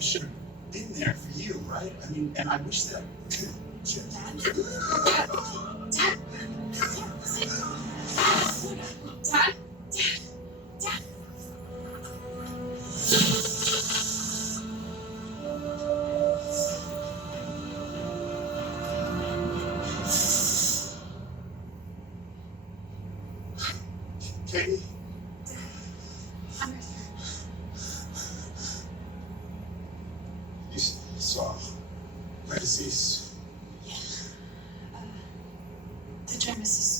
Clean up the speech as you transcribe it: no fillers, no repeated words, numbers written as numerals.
really should have been there for you, right? I mean, and I wish that. Dad? Dad? Dad? Dad? Katie? I'm right here. You saw my disease. Yeah. The germ is